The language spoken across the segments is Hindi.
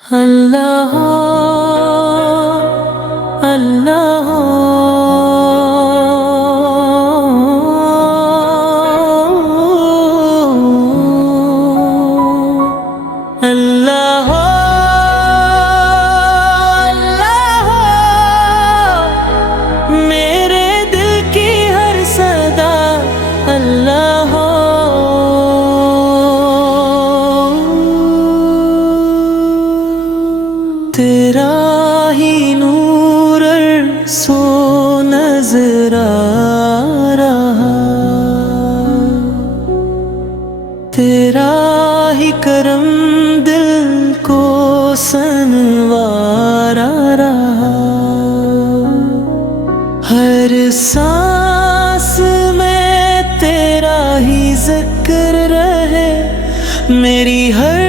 अल्लाह अल्लाह अल्लाह अल्लाह मेरे दिल की हर सदा अल्लाह तेरा ही नूर सो नजर आ रहा, तेरा ही करम दिल को संवारा रहा। हर सांस में तेरा ही जिक्र रहे, मेरी हर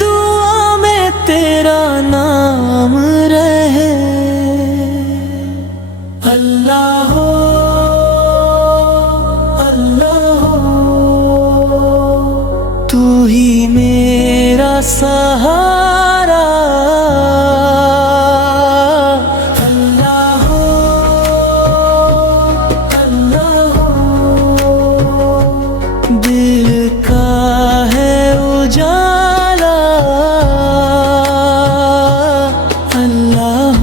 दुआ में तेरा नाम रहे। अल्लाह अल्लाह तू ही मेरा सहारा। अल्लाह अल्लाह दिल का है उजाला। अल्लाह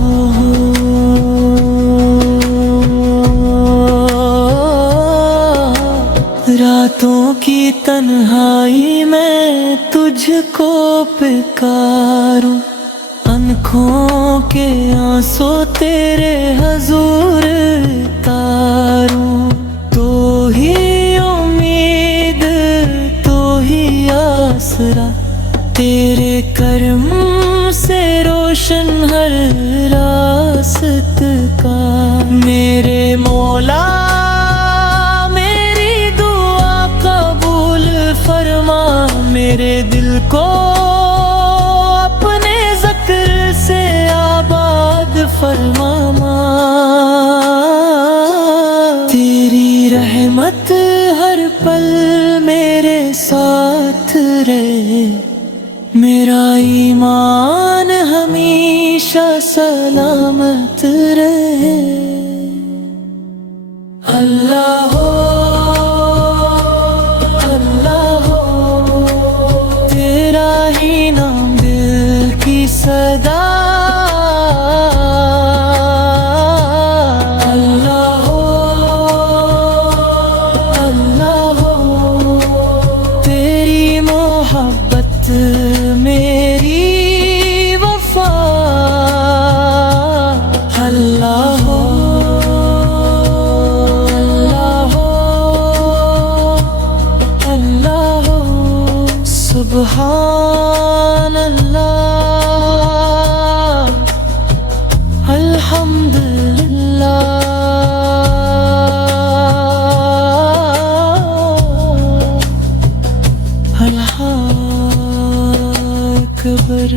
रातों की तन्हाई में तुझको पुकारूं, आँखों के आंसू तेरे हजूर तारूं। तो ही उम्मीद तो ही आसरा, तेरे करम से रोशन हर रास्त का। मेरे मौला मेरे दिल को अपने ज़िक्र से आबाद फरमा। तेरी रहमत हर पल मेरे साथ रहे, मेरा ईमान हमेशा सलामत रहे। अल्लाह ही नाम दिल की सदा। अल्लाह अल्लाह तेरी मोहब्बत मेरी वफा। अल्लाह अल्लाह अल्लाह सुभान अल्लाह अल्हम्दुलिल्लाह अल्लाह अकबर।